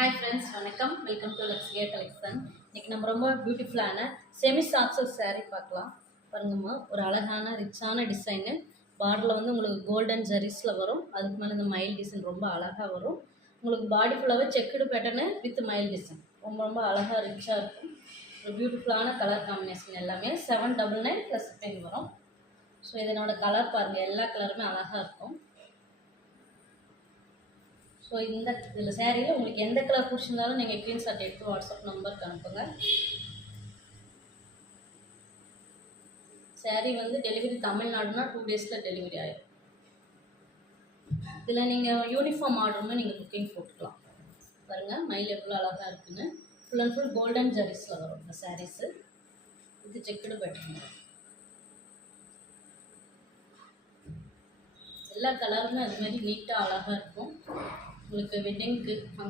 Hi friends, வணக்கம். Welcome to let's care collection. இன்னைக்கு நம்ம ரொம்ப பியூட்டிஃபுல்லான செமி சாஃப்ட் saree பார்க்கலாம். பாருங்கம்மா, ஒரு அழகான ரிச்சான டிசைனு. பார்டரில் வந்து உங்களுக்கு கோல்டன் ஜரிஸில் வரும். அதுக்கு மேலே இந்த மயில் டிசைன் ரொம்ப அழகாக வரும். உங்களுக்கு பாடி ஃபுல்லாகவே செக்குடு பேட்டர்னு வித் மயில் டிசைன் ரொம்ப ரொம்ப அழகாக ரிச்சாக இருக்கும். ஒரு பியூட்டிஃபுல்லான கலர் காம்பினேஷன் எல்லாமே 799 + ஷிப்பிங் வரும். ஸோ இதனோட கலர் பாருங்கள், எல்லா கலருமே அழகாக இருக்கும். ஸோ இதில் சேரீயில் உங்களுக்கு எந்த கலர் பிடிச்சிருந்தாலும் நீங்கள் ஸ்க்ரீன்ஷாட் எடுத்து வாட்ஸ்அப் நம்பருக்கு அனுப்புங்க. சேரீ வந்து டெலிவரி தமிழ்நாடுனா 2 டேஸில் டெலிவரி ஆகிடும். இதில் நீங்கள் யூனிஃபார்ம் ஆர்டருமே நீங்கள் புக்கிங் போட்டுக்கலாம். பாருங்கள், மயில் எவ்வளோ அழகாக இருக்குன்னு. ஃபுல் அண்ட் ஃபுல் கோல்டன் ஜரிஸில் வரும் இந்த சாரீஸு. இது செக்குடு பேட்டர்ன். எல்லா கலருமே அது மாதிரி நீட்டாக அழகாக இருக்கும். உங்களுக்கு வெட்டிங்க்கு